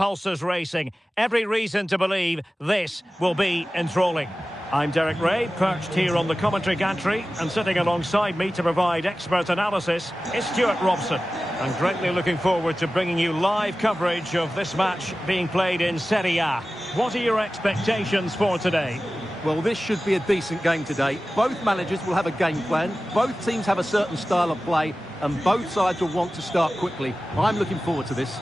pulses racing. Every reason to believe this will be enthralling. I'm Derek Ray, perched here on the commentary gantry, and sitting alongside me to provide expert analysis is Stuart Robson. I'm greatly looking forward to bringing you live coverage of this match being played in Serie A. What are your expectations for today? Well, this should be a decent game today. Both managers will have a game plan, both teams have a certain style of play, and both sides will want to start quickly. I'm looking forward to this.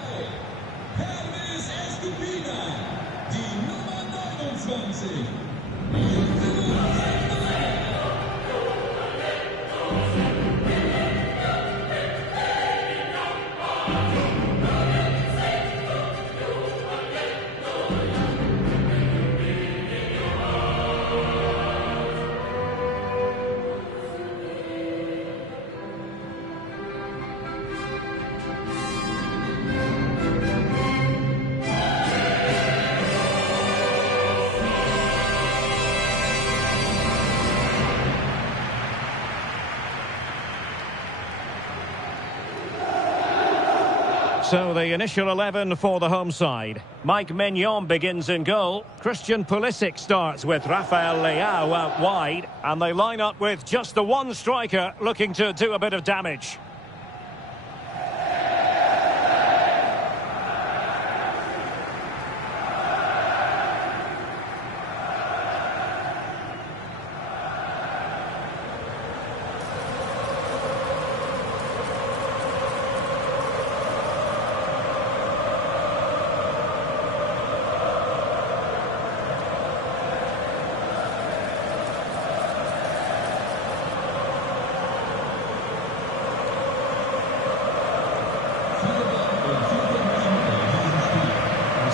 So the initial 11 for the home side. Mike Maignan begins in goal. Christian Pulisic starts with Rafael Leao out wide. And they line up with just the one striker looking to do a bit of damage.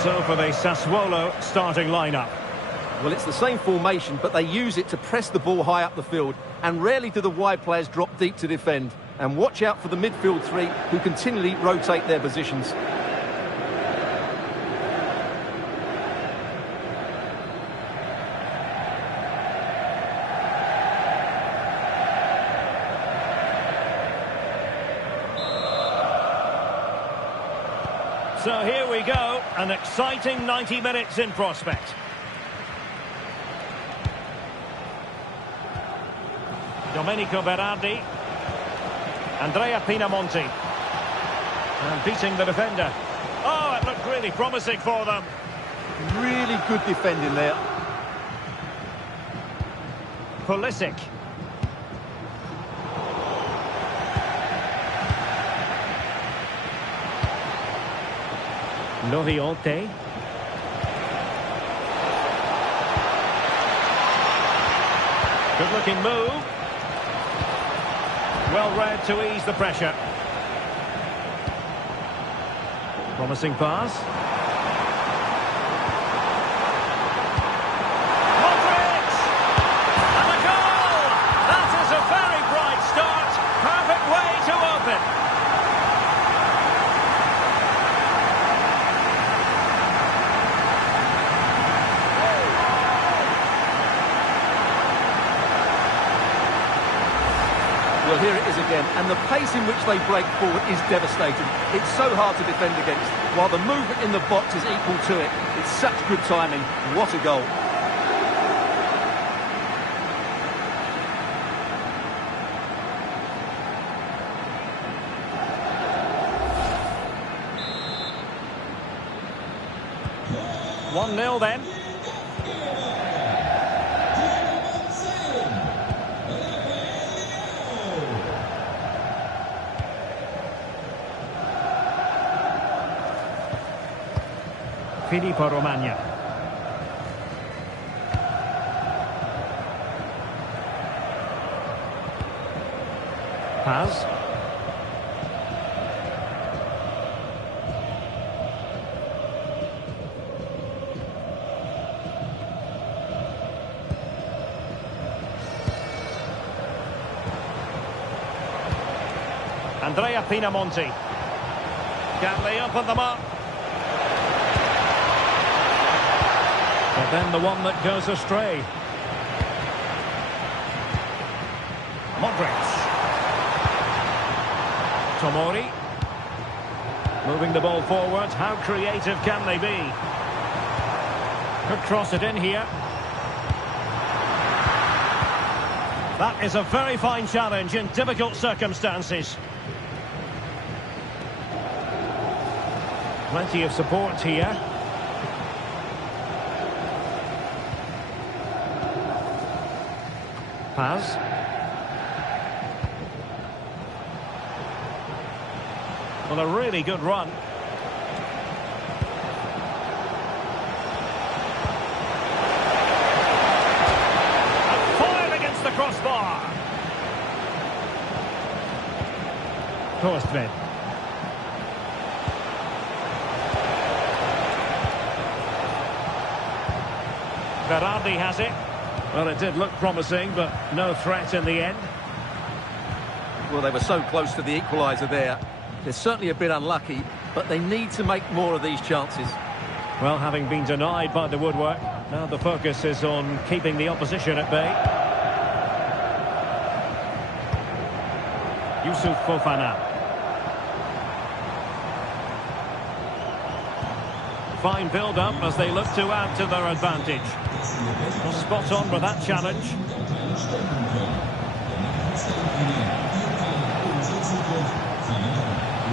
So for the Sassuolo starting lineup. Well, it's the same formation, but they use it to press the ball high up the field, and rarely do the wide players drop deep to defend. And watch out for the midfield three, who continually rotate their positions. So here we go, an exciting 90 minutes in prospect. Domenico Berardi. Andrea Pinamonti. And beating the defender. Oh, it looked really promising for them. Really good defending there. Pulisic. Loviolte. Good looking move. Well read to ease the pressure. Promising pass. Modric! And a goal! That is a very bright start. Perfect way to open. Well, here it is again, and the pace in which they break forward is devastating. It's so hard to defend against, while the movement in the box is equal to it. It's such good timing. What a goal. One 0 then. Filippo Romagna. Paz. Andrea Pinamonti. Can they open them up? But then the one that goes astray. Modric. Tomori. Moving the ball forward, how creative can they be? Could cross it in here. That is a very fine challenge in difficult circumstances. Plenty of support here. Paz. Well, a really good run. And fired against the crossbar. Torstvedt. Berardi has it. Well, it did look promising, but no threat in the end. Well, they were so close to the equaliser there. They're certainly a bit unlucky, but they need to make more of these chances. Well, having been denied by the woodwork, now the focus is on keeping the opposition at bay. Yusuf Fofana. Fine build-up as they look to add to their advantage. Well, spot on with that challenge.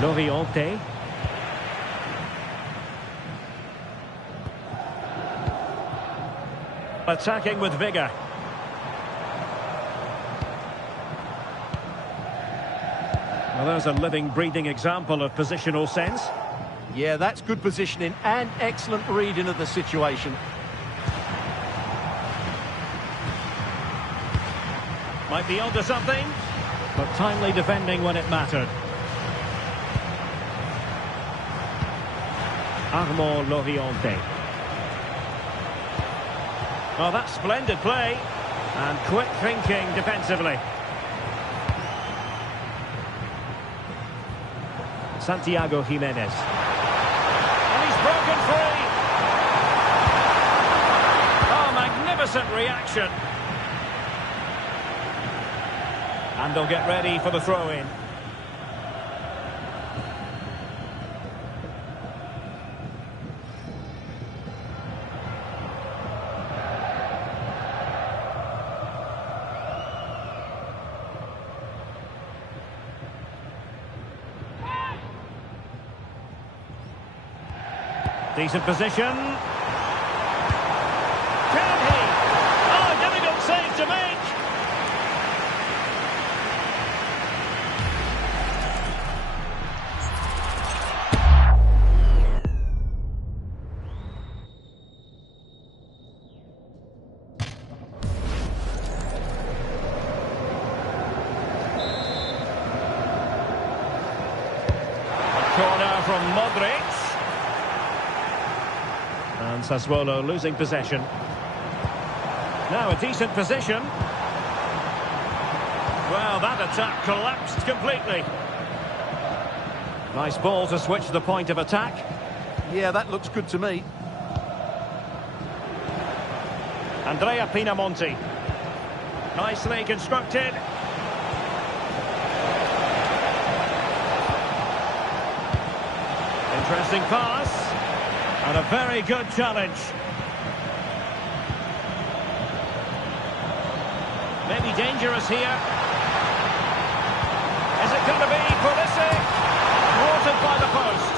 Loriente. Attacking with vigour. Well, there's a living, breathing example of positional sense. Yeah, that's good positioning and excellent reading of the situation. Might be onto something, but timely defending when it mattered. Armand Loriente. Oh, that's splendid play. And quick thinking defensively. Santiago Jimenez. And he's broken free. Oh, magnificent reaction. And they'll get ready for the throw-in. Decent position. Can he? Oh, difficult save to make. A corner from Modric. And Sassuolo losing possession. Now a decent position. Well, that attack collapsed completely. Nice ball to switch the point of attack. Yeah, that looks good to me. Andrea Pinamonti. Nicely constructed. Interesting pass. And a very good challenge. Maybe dangerous here. Is it going to be Pulisic? Thwarted by the post.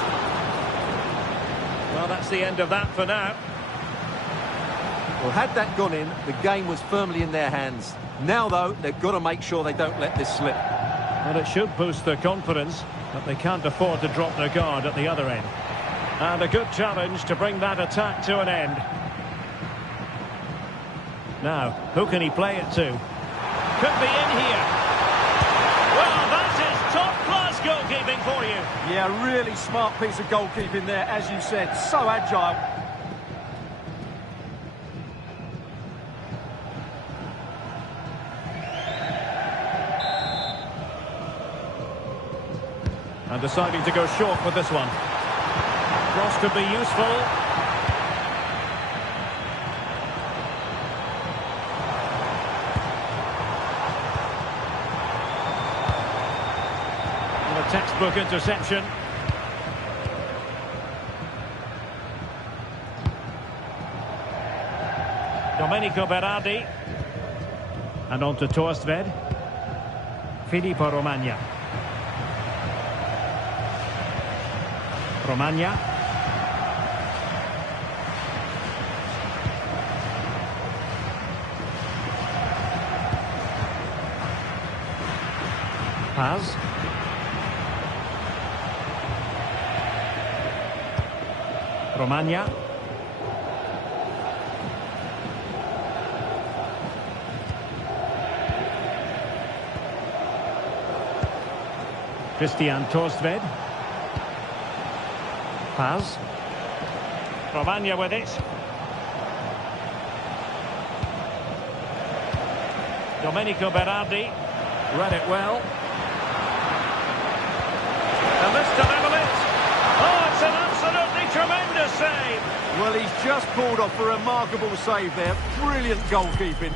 Well, that's the end of that for now. Well, had that gone in, the game was firmly in their hands. Now, though, they've got to make sure they don't let this slip. Well, it should boost their confidence, but they can't afford to drop their guard at the other end. And a good challenge to bring that attack to an end. Now, who can he play it to? Could be in here. Well, that is top-class goalkeeping for you. Yeah, really smart piece of goalkeeping there, as you said. So agile. And deciding to go short with this one. Cross could be useful. And a textbook interception. Domenico Berardi. And on to Torstved. Filippo Romagna. Romagna. Paz. Romagna. Christian Torstved. Paz. Romagna with it. Domenico Berardi. Read it well. And this to level it. Oh, it's an absolutely tremendous save. Well, he's just pulled off a remarkable save there. Brilliant goalkeeping.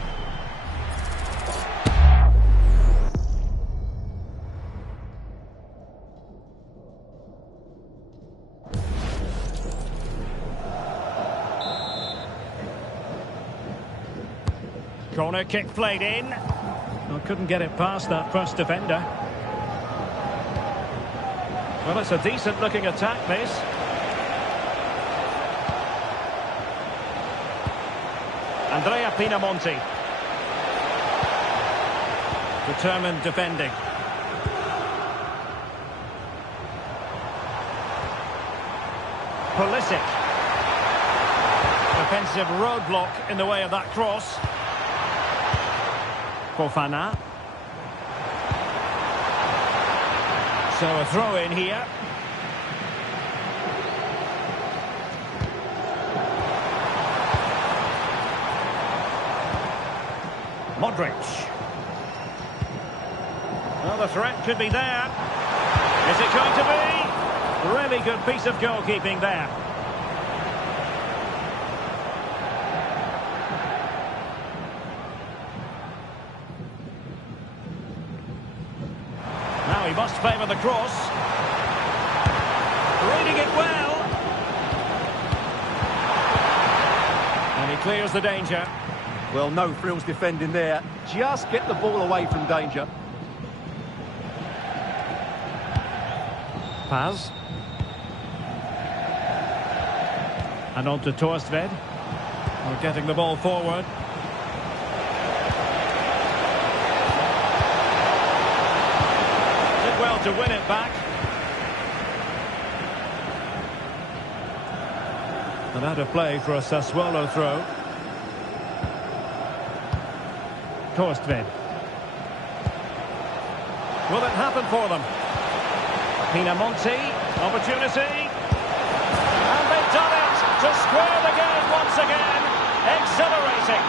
Corner kick played in. Well, couldn't get it past that first defender. Well, it's a decent looking attack, this. Andrea Pinamonti. Determined defending. Pulisic. Defensive roadblock in the way of that cross. Fofana. So a throw in here. Modric. Well, the threat could be there. Is it going to be? Really good piece of goalkeeping there. Now he must favour the cross. Reading it well. And he clears the danger. Well, no frills defending there. Just get the ball away from danger. Paz. And on to Torstved. We're getting the ball forward. Did well to win it back. And out of play for a Sassuolo throw. Torstved. Will it happen for them? Pinamonti, opportunity. And they've done it to square the game once again. Exhilarating.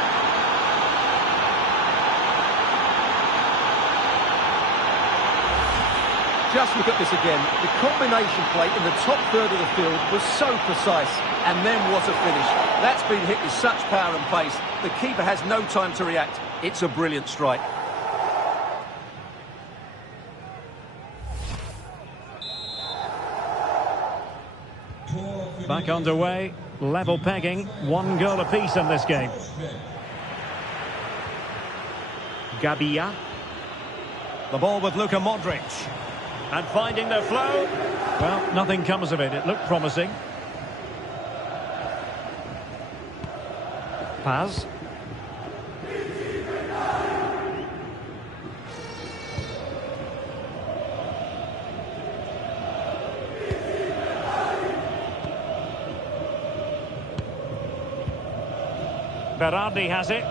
Just look at this again. The combination play in the top third of the field was so precise. And then what a finish. That's been hit with such power and pace. The keeper has no time to react. It's a brilliant strike. Back underway. Level pegging. 1 goal apiece in this game. Gabia. The ball with Luka Modric. And finding their flow. Well, nothing comes of it. It looked promising. Paz. Berardi has it.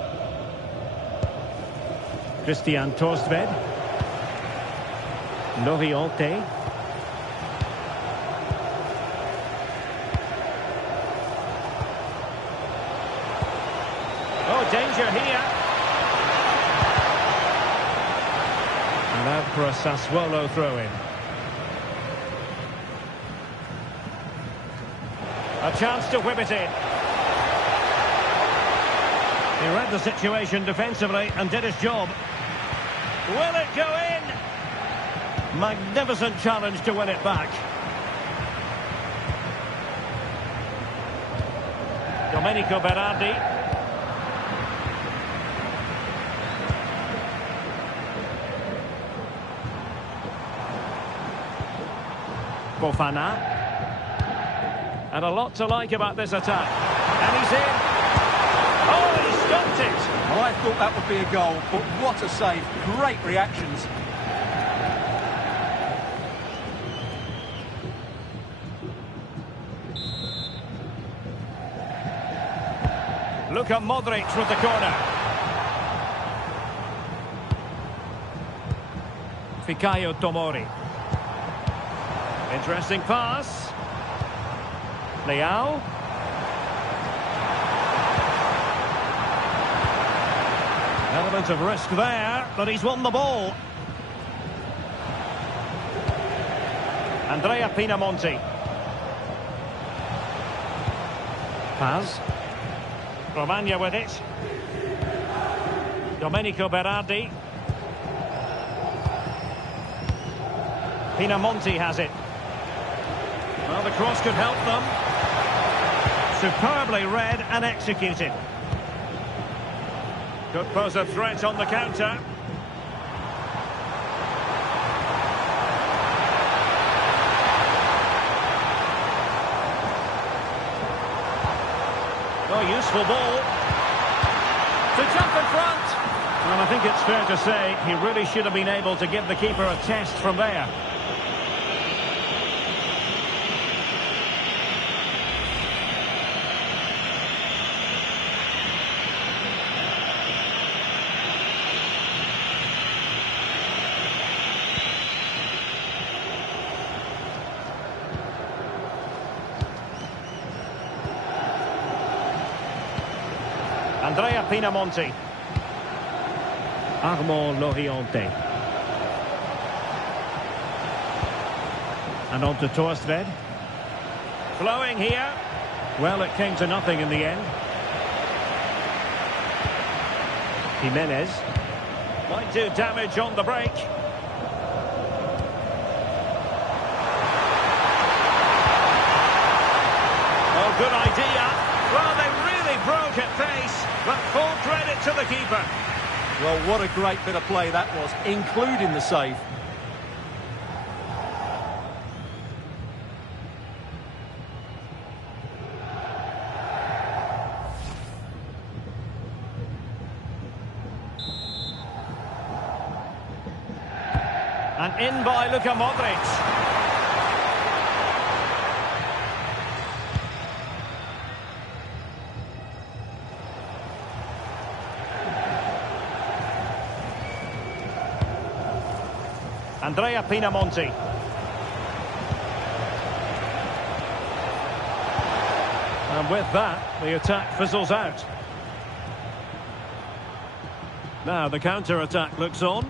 Christian Torstved. Loriolte. Oh, danger here. And out for a Sassuolo throw-in. A chance to whip it in. He read the situation defensively and did his job. Will it go in? Magnificent challenge to win it back. Domenico Berardi. Fofana. And a lot to like about this attack. And he's in. Oh, he stopped it. Well, I thought that would be a goal, but what a save. Great reactions. Luka Modric with the corner. Fikayo Tomori. Interesting pass. Leao. Element of risk there, but he's won the ball. Andrea Pinamonti. Paz. Romagna with it. Domenico Berardi. Pinamonti has it. Well, the cross could help them. Superbly read and executed. Could pose a threat on the counter. Oh, useful ball. To jump in front. Well, I think it's fair to say he really should have been able to give the keeper a test from there. Andrea Pinamonti. Armand Loriente. And on to Torsved. Flowing here. Well, it came to nothing in the end. Jimenez. Might do damage on the break. Oh, good idea. Well, they really broke at pace, but full credit to the keeper. Well, what a great bit of play that was, including the save. And in by Luka Modric. Andrea Pinamonti. And with that, the attack fizzles out. Now the counter-attack looks on.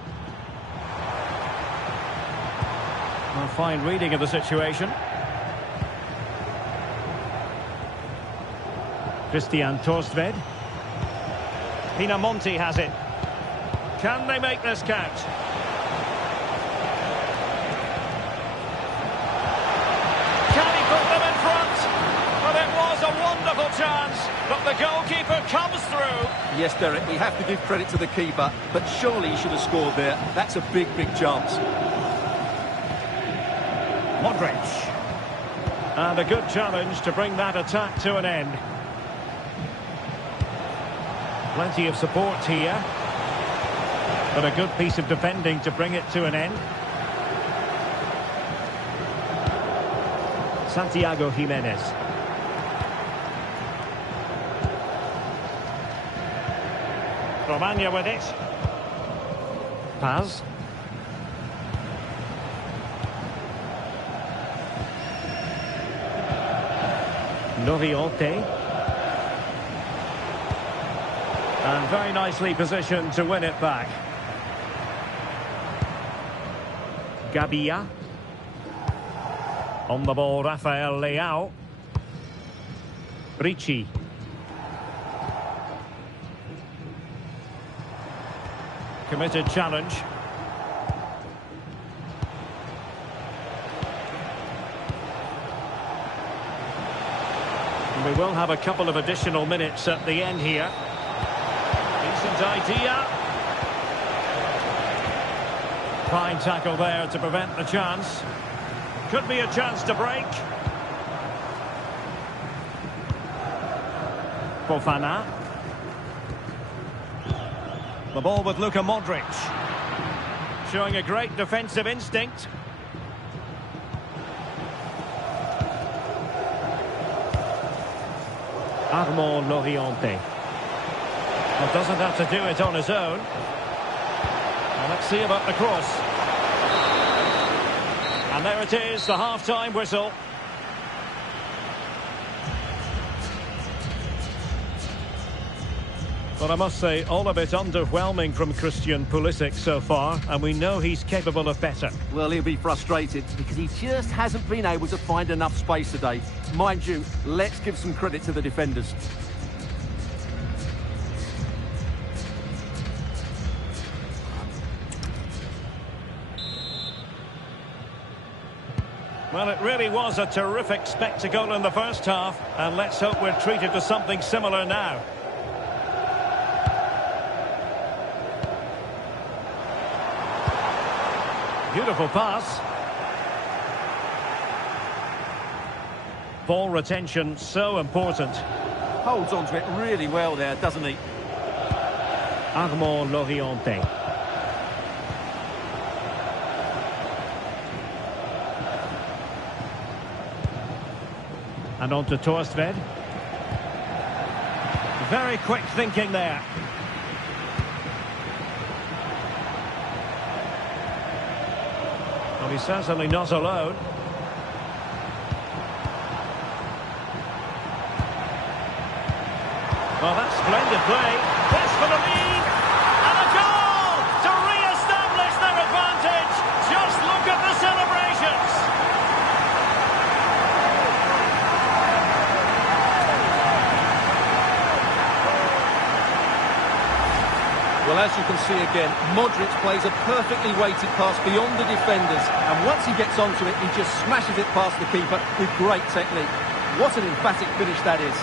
A fine reading of the situation. Christian Torsved. Pinamonti has it. Can they make this count? Chance, but the goalkeeper comes through. Yes, Derek, we have to give credit to the keeper, but surely he should have scored there. That's a big, big chance. Modric. And a good challenge to bring that attack to an end. Plenty of support here, but a good piece of defending to bring it to an end. Santiago Jimenez. Romagna with it. Paz. Loriente. And very nicely positioned to win it back. Gabia. On the ball, Rafael Leao. Ricci. Committed challenge. And we will have a couple of additional minutes at the end here. Decent idea. Fine tackle there to prevent the chance. Could be a chance to break. Fofana. The ball with Luka Modric. Showing a great defensive instinct. Armand Loriente. Well, doesn't have to do it on his own. Well, let's see about the cross. And there it is, the half-time whistle. Well, I must say, all a bit underwhelming from Christian Pulisic so far, and we know he's capable of better. Well, he'll be frustrated because he just hasn't been able to find enough space today. Mind you, let's give some credit to the defenders. Well, it really was a terrific spectacle in the first half, and let's hope we're treated to something similar now. Beautiful pass. Ball retention so important. Holds on to it really well there, doesn't he? Armand Loriente. And on to Torstved. Very quick thinking there. Well, he's certainly not alone. Well, that's splendid play. That's for the lead. And a goal to re-establish their advantage. Just look at the celebrations. Well, as you can see again, Modric plays a perfectly weighted pass beyond the defenders. And once he gets onto it, he just smashes it past the keeper with great technique. What an emphatic finish that is.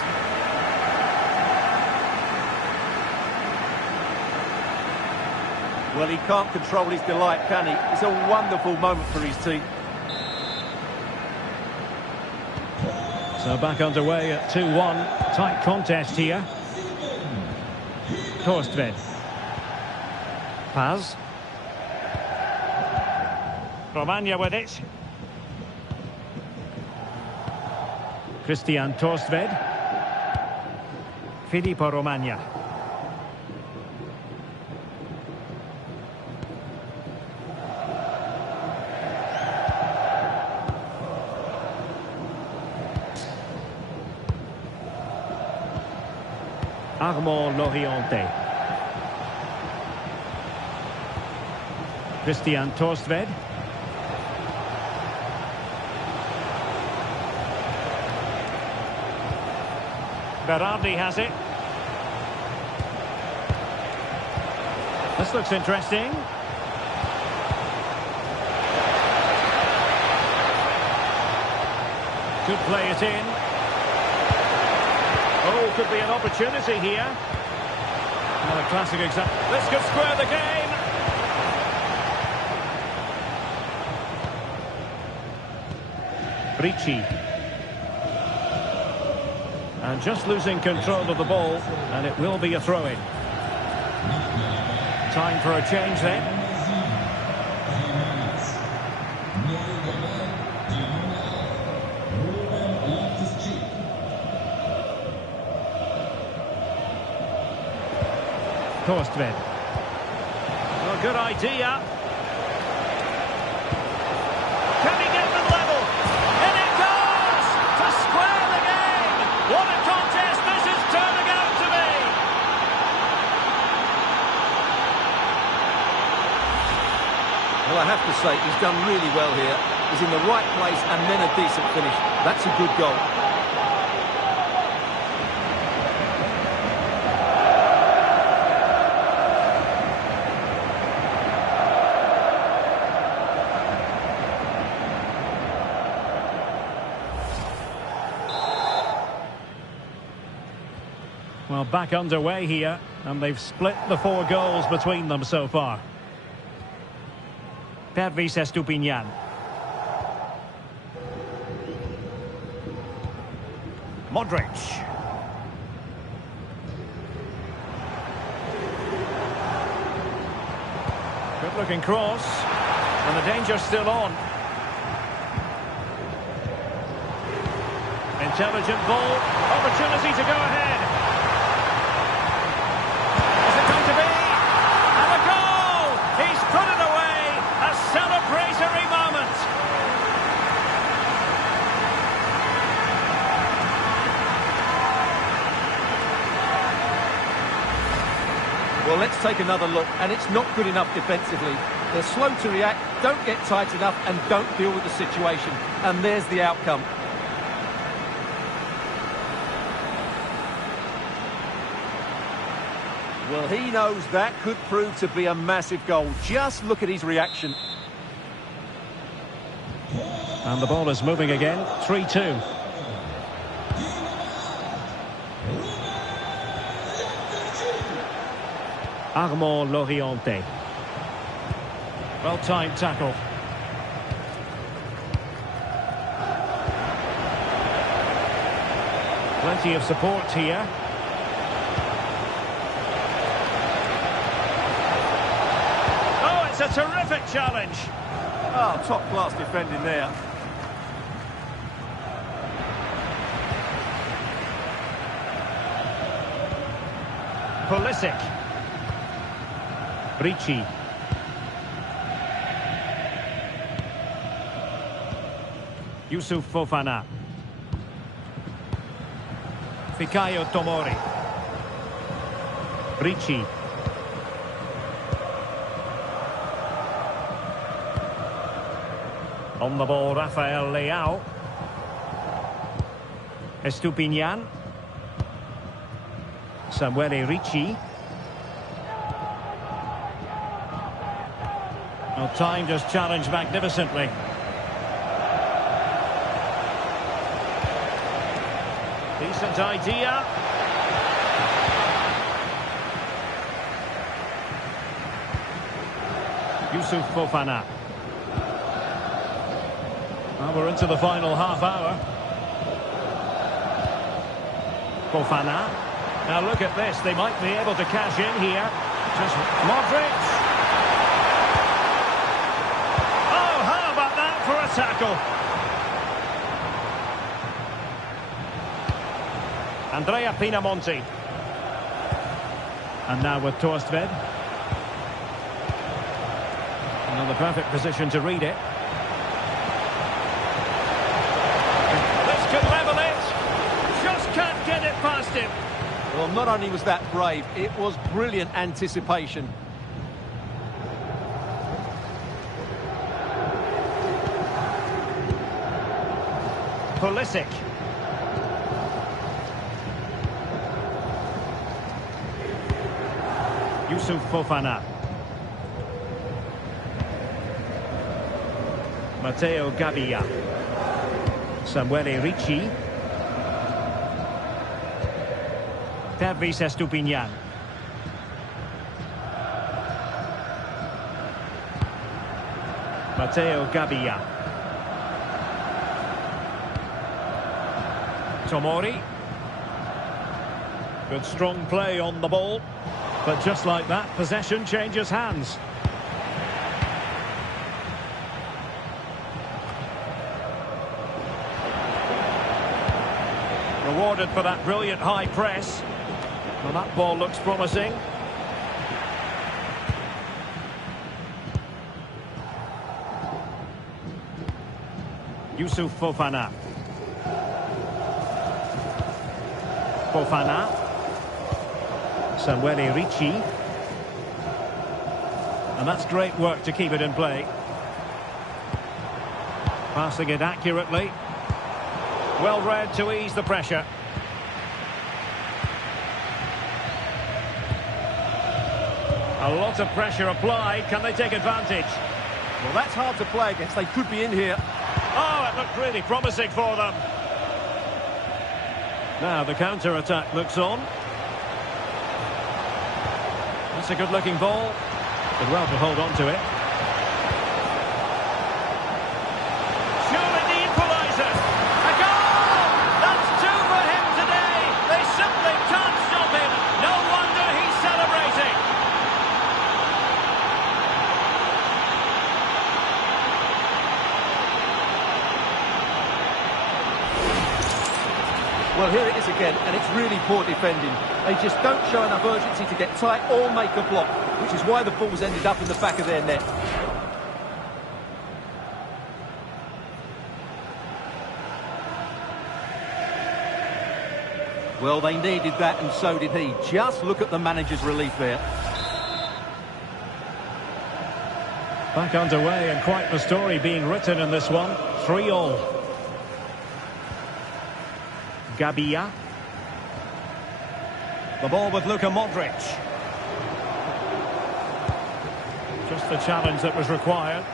Well, he can't control his delight, can he? It's a wonderful moment for his team. So back underway at 2-1. Tight contest here. Torstved. Paz. Romagna with it. Christian Torstved. Filippo Romagna. Armand Loriente. Christian Torstved. Berardi has it. This looks interesting. Could play it in. Oh, could be an opportunity here. Well, a classic example. This could square the game. Ricci. And just losing control of the ball, and it will be a throw-in. Time for a change then. Torstved. Well, good idea. Can he get them level? And it goes to square the game. What a contest this is turning out to be. Well, I have to say, he's done really well here. He's in the right place and then a decent finish. That's a good goal. Well, back underway here, and they've split the 4 goals between them so far. Pervis Estupiñán. Modric. Good-looking cross. And the danger's still on. Intelligent ball. Opportunity to go ahead. Is it going to be? And a goal! He's put it away. A celebratory moment. Well, let's take another look, and it's not good enough defensively. They're slow to react, don't get tight enough, and don't deal with the situation. And there's the outcome. Well, he knows that could prove to be a massive goal. Just look at his reaction. And the ball is moving again. 3-2. Armand Loriente. Well-timed tackle. Plenty of support here. Oh, it's a terrific challenge. Oh, top-class defending there. Pulisic. Ricci. Yusuf Fofana. Fikayo Tomori. Ricci. On the ball, Rafael Leao. Estupinian. Samuele Ricci. Well, time just challenged magnificently. Decent idea. Yusuf Fofana. Well, we're into the final half hour. Fofana. Now look at this. They might be able to cash in here. Just Modric. For a tackle. Andrea Pinamonti. And now with Torstvedt. Another perfect position to read it. This could level it. Just can't get it past him. Well, not only was that brave, it was brilliant anticipation. Pulisic. Yusuf Fofana. Matteo Gabbia. Samuele Ricci. Pervis Estupinian. Matteo Gabbia. Tomori. Good strong play on the ball. But just like that, possession changes hands. Rewarded for that brilliant high press. Well, that ball looks promising. Yusuf Fofana. Fofana. Samuele Ricci. And that's great work to keep it in play. Passing it accurately. Well read to ease the pressure. A lot of pressure applied. Can they take advantage? Well, that's hard to play against. They could be in here. Oh, it looked really promising for them. Now the counter-attack looks on. That's a good-looking ball. Did well to hold on to it. Surely the equaliser. A goal! That's two for him and it's really poor defending. They just don't show enough urgency to get tight or make a block, which is why the ball's ended up in the back of their net. Well, they needed that, and so did he. Just look at the manager's relief there. Back underway, and quite the story being written in this one. 3-3. Gabia. The ball with Luka Modric. Just the challenge that was required.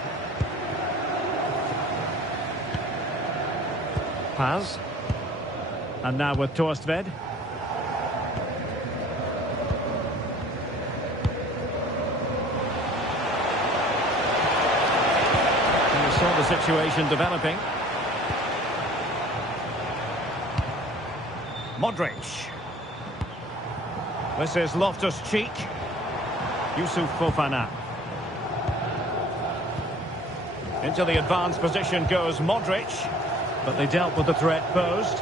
Paz. And now with Torstved. And you saw the situation developing. Modric. This is Loftus-Cheek. Yusuf Fofana. Into the advanced position goes Modric. But they dealt with the threat posed.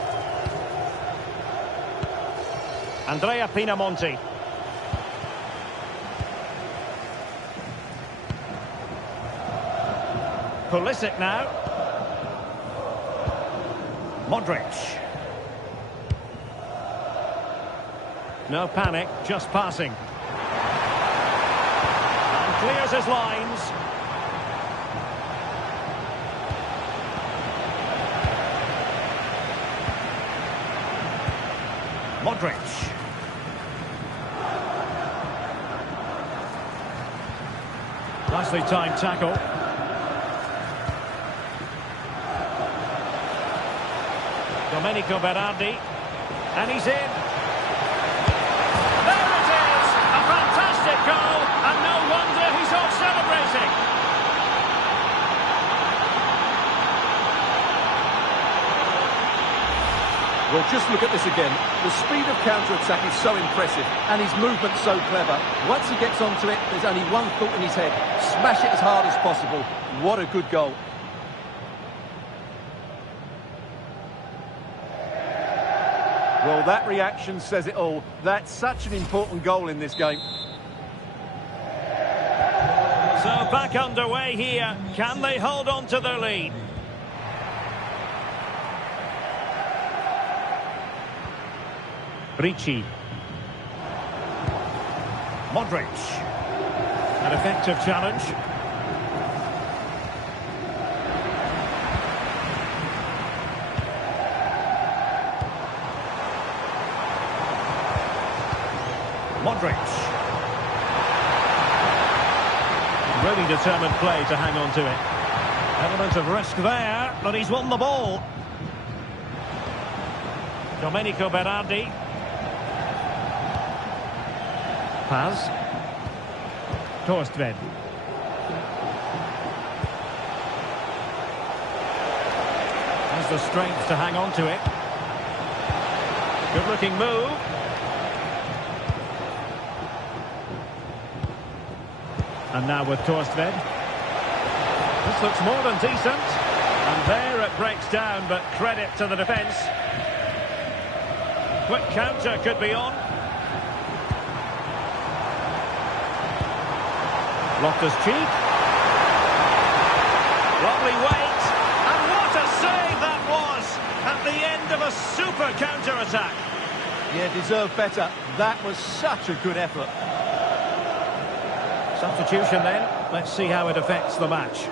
Andrea Pinamonti. Pulisic now. Modric. No panic, just passing. And clears his lines. Modric. Nicely timed tackle. Domenico Berardi. And he's in. There it is! A fantastic goal, and no wonder he's off celebrating. Well, just look at this again. The speed of counter-attack is so impressive, and his movement's so clever. Once he gets onto it, there's only one thought in his head. Smash it as hard as possible. What a good goal. Well, that reaction says it all. That's such an important goal in this game. So back underway here. Can they hold on to their lead? Ricci. Modric. An effective challenge. Modric. Really determined play to hang on to it. Element of risk there, but he's won the ball. Domenico Berardi. Paz. Torstved. Has the strength to hang on to it. Good looking move. And now with Torstved. This looks more than decent. And there it breaks down, but credit to the defence. Quick counter could be on. Loftus-Cheek. Lovely weight. And what a save that was at the end of a super counter-attack. Yeah, deserved better. That was such a good effort. Substitution then. Let's see how it affects the match.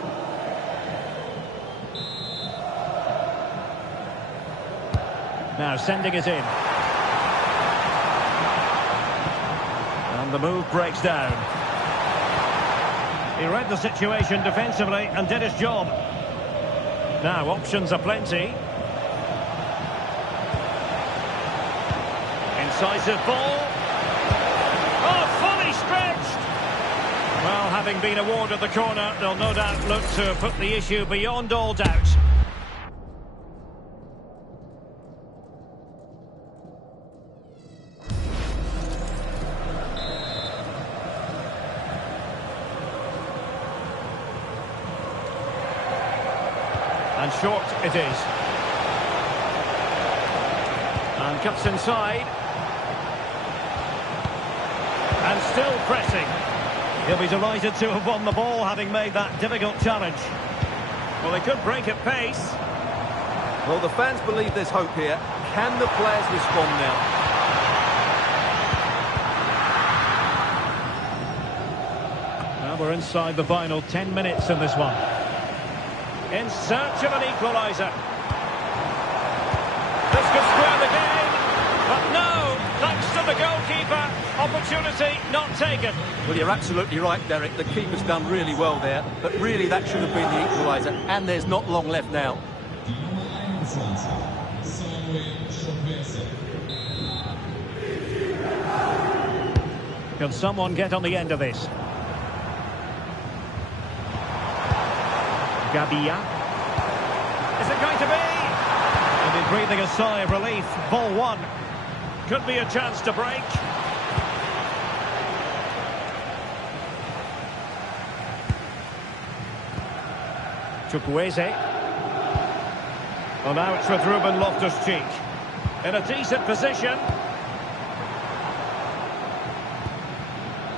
Now sending it in. And the move breaks down. He read the situation defensively and did his job. Now options are plenty. Incisive ball. Oh, fully stretched! Well, having been awarded the corner, they'll no doubt look to put the issue beyond all doubt. And short it is. And And cuts inside. And still pressing. He'll be delighted to have won the ball, having made that difficult challenge. Well, they could break at pace. Well, the fans believe there's hope here. Can the players respond now? Well, we're inside the final 10 minutes in this one. In search of an equaliser. This could square the game. But no, thanks to the goalkeeper. Opportunity not taken. Well, you're absolutely right, Derek. The keeper's done really well there. But really, that should have been the equaliser. And there's not long left now. Can someone get on the end of this? Gabia. Is it going to be? He'll be breathing a sigh of relief. Ball one. Could be a chance to break. Chukwueze. Well, now it's with Ruben Loftus-Cheek. In a decent position.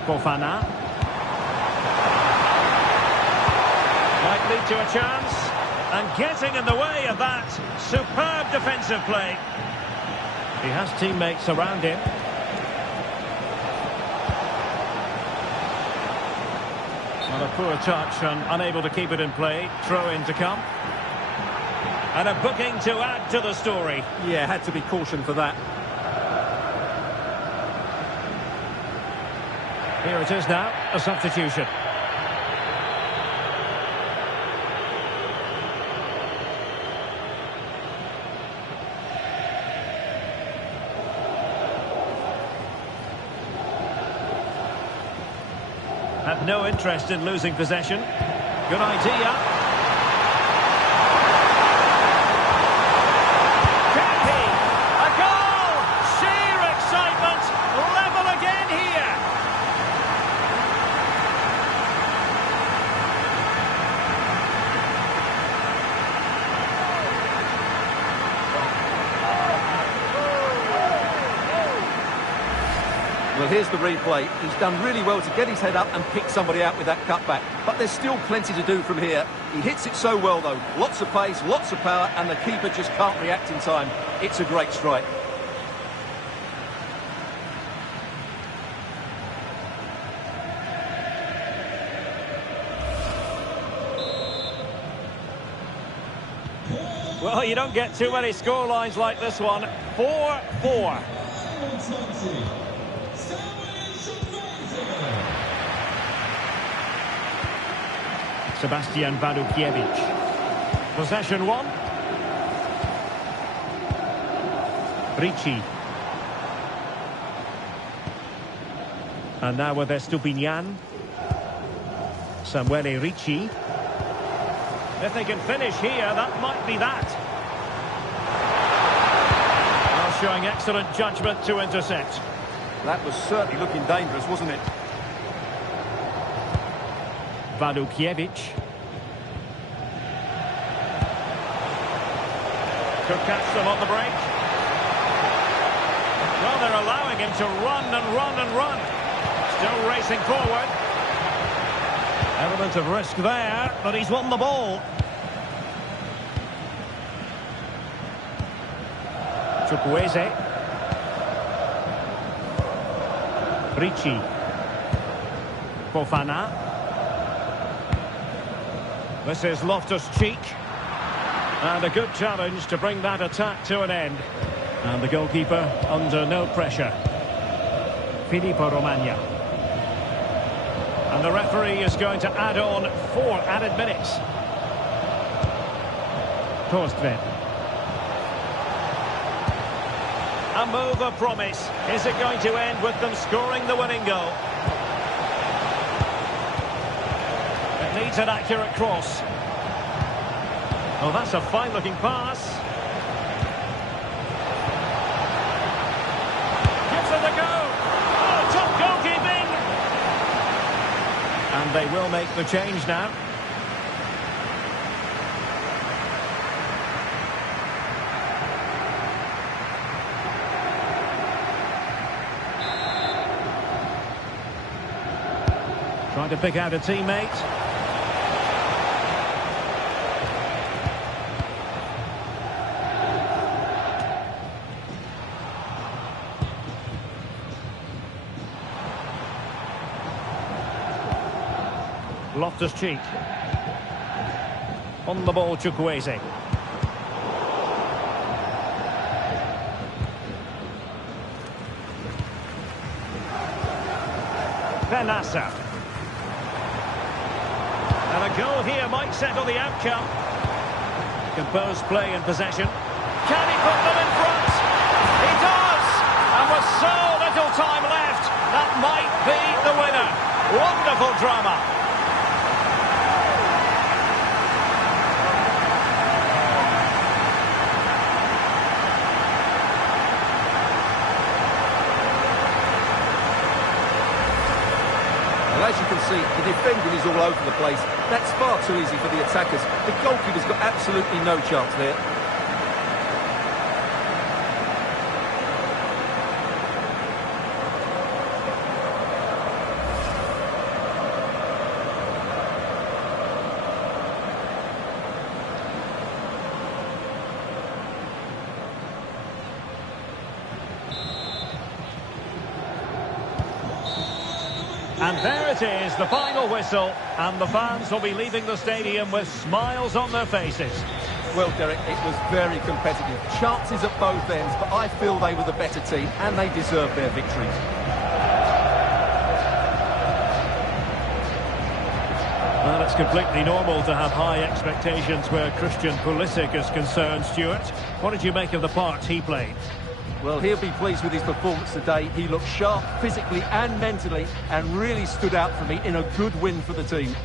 Fofana. Might lead to a chance. And getting in the way of that. Superb defensive play. He has teammates around him. Well, a poor touch and unable to keep it in play. Throw in to come. And a booking to add to the story. Yeah, had to be cautioned for that. Here it is now, a substitution. Had no interest in losing possession. Good idea. Well, here's the replay. He's done really well to get his head up and pick somebody out with that cutback. But there's still plenty to do from here. He hits it so well, though. Lots of pace, lots of power, and the keeper just can't react in time. It's a great strike. Well, you don't get too many scorelines like this one. 4-4. Sebastian Wadukiewicz. Possession one. Ricci. And now with Estupinian. Samuele Ricci. If they can finish here, that might be that. Well, showing excellent judgment to intercept. That was certainly looking dangerous, wasn't it? Wadukiewicz. Could catch them on the break. Well, they're allowing him to run and run and run. Still racing forward. Element of risk there, but he's won the ball. Chukwueze. Ricci. Fofana. This is Loftus-Cheek. And a good challenge to bring that attack to an end. And the goalkeeper under no pressure. Filippo Romagna. And the referee is going to add on 4 added minutes. Torstvedt. A move of promise. Is it going to end with them scoring the winning goal? It needs an accurate cross. Oh, that's a fine-looking pass. Gives it a go. Oh, top goalkeeping. And they will make the change now. Trying to pick out a teammate. Loftus-Cheek. On the ball, Chukwueze. Benassa. And a goal here might settle the outcome. Composed play in possession. Can he put them in front? He does! And with so little time left, that might be the winner. Wonderful drama. As you can see, the defending is all over the place. That's far too easy for the attackers. The goalkeeper's got absolutely no chance there. And there it is, the final whistle, and the fans will be leaving the stadium with smiles on their faces. Well, Derek, it was very competitive. Chances at both ends, but I feel they were the better team, and they deserved their victory. Well, it's completely normal to have high expectations where Christian Pulisic is concerned, Stuart. What did you make of the part he played? Well, he'll be pleased with his performance today. He looked sharp physically and mentally and really stood out for me in a good win for the team.